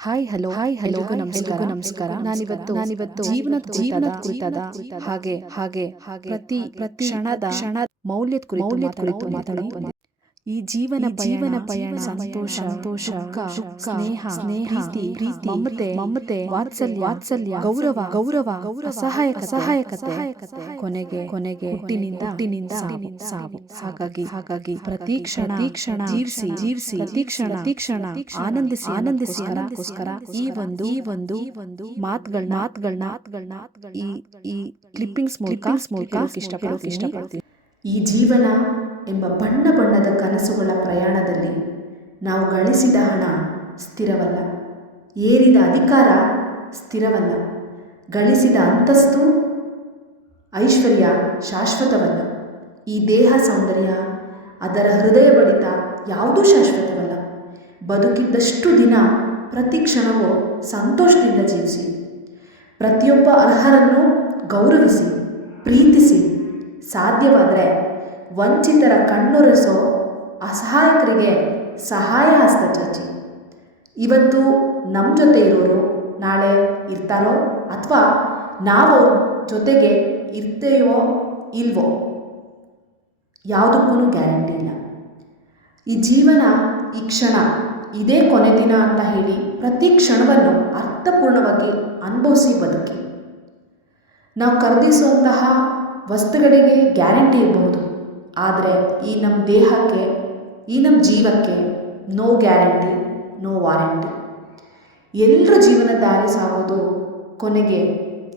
Hi hello hi hello ನಮಸ್ಕಾರ. ನಮಸ್ಕಾರ. ನಾನಿವತ್ತು ನಾನಿವತ್ತು ಜೀವನ ಜೀವನ ಕುರಿತಾದ ಹಾಗೆ ಹಾಗೆ ಹಾಗೆ ಪ್ರತಿ ಪ್ರತಿ ಕ್ಷಣದ ಕ್ಷಣ ಮೌಲ್ಯದ ಕುರಿತು ಮೌಲ್ಯದ ಕುರಿತು ಈ ಜೀವನ ಜೀವನ ಪಯಣ ಸಂತೋಷ ಸಂತೋಷ ಸ್ನೇಹ ಸ್ನೇಹ ಪ್ರೀತಿ ಮಮತೆ ಮಮತೆ ವಾತ್ಸಲ್ಯ ವಾತ್ಸಲ್ಯ ಗೌರವ ಗೌರವ ಗೌರವ ಸಹಾಯಕ ಸಹಾಯಕ ಸಹಾಯಕತೆ ಕೊನೆಗೆ ಕೊನೆಗೆ ಹುಟ್ಟಿನಿಂದ ಹುಟ್ಟಿನಿಂದ ಸಾವು ಹಾಗಾಗಿ ಹಾಗಾಗಿ ಪ್ರತಿ ಕ್ಷಣ ಕ್ಷಣ ಜೀವಿಸಿ ಜೀವಿಸಿ ತೀಕ್ಷಣ ತೀಕ್ಷಣ ಕ್ಷಣ ಆನಂದಿಸಿ ಆನಂದಿಸಿ ಅದಕ್ಕೋಸ್ಕರ ಈ ಒಂದು ಈ ಒಂದು ಒಂದು ಮಾತುಗಳ ಮಾತುಗಳ ಮಾತುಗಳ ಈ ಈ ಕ್ಲಿಪ್ಪಿಂಗ್ಸ್ ಮೂಲಕ ಮೂಲಕ ಇಷ್ಟಪಡೋಕೆ ಇಷ್ಟಪಡ್ತೀನಿ. ಈ ಜೀವನ ಎಂಬ ಬಣ್ಣ ಬಣ್ಣದ ಕನಸುಗಳ ಪ್ರಯಾಣದಲ್ಲಿ ನಾವು ಗಳಿಸಿದ ಹಣ ಸ್ಥಿರವಲ್ಲ. ಏರಿದ ಅಧಿಕಾರ ಸ್ಥಿರವಲ್ಲ. ಗಳಿಸಿದ ಅಂತಸ್ತು ಐಶ್ವರ್ಯ ಶಾಶ್ವತವಲ್ಲ. ಈ ದೇಹ ಸೌಂದರ್ಯ ಅದರ ಹೃದಯ ಬಡಿತ ಯಾವುದೂ ಶಾಶ್ವತವಲ್ಲ. ಬದುಕಿದ್ದಷ್ಟು ದಿನ ಪ್ರತಿ ಕ್ಷಣವೂ ಸಂತೋಷದಿಂದ ಜೀವಿಸಿ. ಪ್ರತಿಯೊಬ್ಬ ಅರ್ಹರನ್ನು ಗೌರವಿಸಿ, ಪ್ರೀತಿಸಿ ಸಾಧ್ಯವಾದರೆ ವಂಚಿತರ ಕಣ್ಣೊರೆಸೋ ಅಸಹಾಯಕರಿಗೆ ಸಹಾಯ ಹಸ್ತ ಚಾಚಿ. ಇವತ್ತು ನಮ್ಮ ಜೊತೆ ಇರೋರು ನಾಳೆ ಇರ್ತಾರೋ ಅಥವಾ ನಾವು ಜೊತೆಗೆ ಇರ್ತೇವೋ ಇಲ್ವೋ ಯಾವುದಕ್ಕೂ ಗ್ಯಾರಂಟಿ ಇಲ್ಲ. ಈ ಜೀವನ ಈ ಕ್ಷಣ ಇದೇ ಕೊನೆ ದಿನ ಅಂತ ಹೇಳಿ ಪ್ರತಿ ಕ್ಷಣವನ್ನು ಅರ್ಥಪೂರ್ಣವಾಗಿ ಅನುಭವಿಸಿ ಬದುಕಿ. ನಾವು ಖರೀದಿಸುವಂತಹ ವಸ್ತುಗಳಿಗೆ ಗ್ಯಾರಂಟಿ ಇರಬಹುದು. ಆದರೆ ಈ ನಮ್ಮ ದೇಹಕ್ಕೆ, ಈ ನಮ್ಮ ಜೀವಕ್ಕೆ ನೋ ಗ್ಯಾರಂಟಿ ನೋ ವಾರಂಟಿ ಎಲ್ಲರ ಜೀವನ ದಾರಿ ಸಾಗೋದು ಕೊನೆಗೆ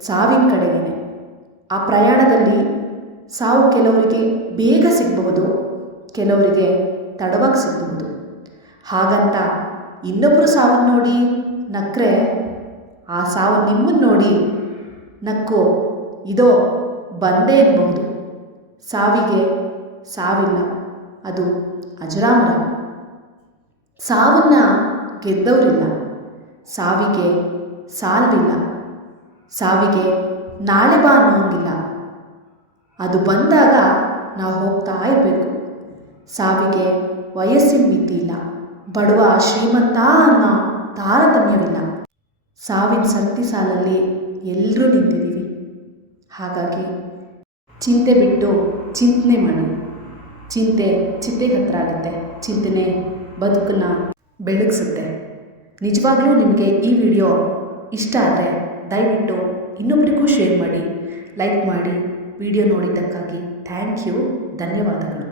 ಸಾವಿನ ಕಡೆಗೇನೆ. ಆ ಪ್ರಯಾಣದಲ್ಲಿ ಸಾವು ಕೆಲವರಿಗೆ ಬೇಗ ಸಿಗಬಹುದು, ಕೆಲವರಿಗೆ ತಡವಾಗಿ ಸಿಗಬಹುದು. ಹಾಗಂತ ಇನ್ನೊಬ್ಬರು ಸಾವನ್ನು ನೋಡಿ ನಕ್ಕರೆ ಆ ಸಾವು ನಿಮ್ಮನ್ನು ನೋಡಿ ನಕ್ಕೋ, ಇದೋ ಬಂದೇ ಇರಬಹುದು. ಸಾವಿಗೆ ಸಾವಿಲ್ಲ. ಅದು ಅಜರಾಮರ. ಸಾವನ್ನು ಗೆದ್ದವರಿಲ್ಲ. ಸಾವಿಗೆ ಸಾಲ್ವಿಲ್ಲ. ಸಾವಿಗೆ ನಾಳೆ ಬಾ ಅನ್ನೋಂಗಿಲ್ಲ. ಅದು ಬಂದಾಗ ನಾವು ಹೋಗ್ತಾ ಇರಬೇಕು. ಸಾವಿಗೆ ವಯಸ್ಸಿನ ಮಿತಿ ಇಲ್ಲ. ಬಡವ ಶ್ರೀಮಂತ ಅನ್ನೋ ತಾರತಮ್ಯವಿಲ್ಲ. ಸಾವಿನ ಸತ್ತಿ ಸಾಲಲ್ಲಿ ಎಲ್ಲರೂ ನಿಂತಿದ್ದೀವಿ. ಹಾಗಾಗಿ ಚಿಂತೆ ಬಿಟ್ಟು ಚಿಂತನೆ ಮಾಡಿ. ಚಿಂತೆ, ಚಿಂತೆಗೆ ಹತ್ರ ಆಗುತ್ತೆ. ಚಿಂತನೆ ಬದುಕನ್ನು ಬೆಳಗಿಸುತ್ತೆ. ನಿಜವಾಗ್ಲೂ ನಿಮಗೆ ಈ ವಿಡಿಯೋ ಇಷ್ಟ ಆದರೆ ದಯವಿಟ್ಟು ಇನ್ನೊಬ್ಬರಿಗೂ ಶೇರ್ ಮಾಡಿ, ಲೈಕ್ ಮಾಡಿ, ವಿಡಿಯೋ ನೋಡಿದ್ದಕ್ಕಾಗಿ ಥ್ಯಾಂಕ್ ಯು, ಧನ್ಯವಾದಗಳು.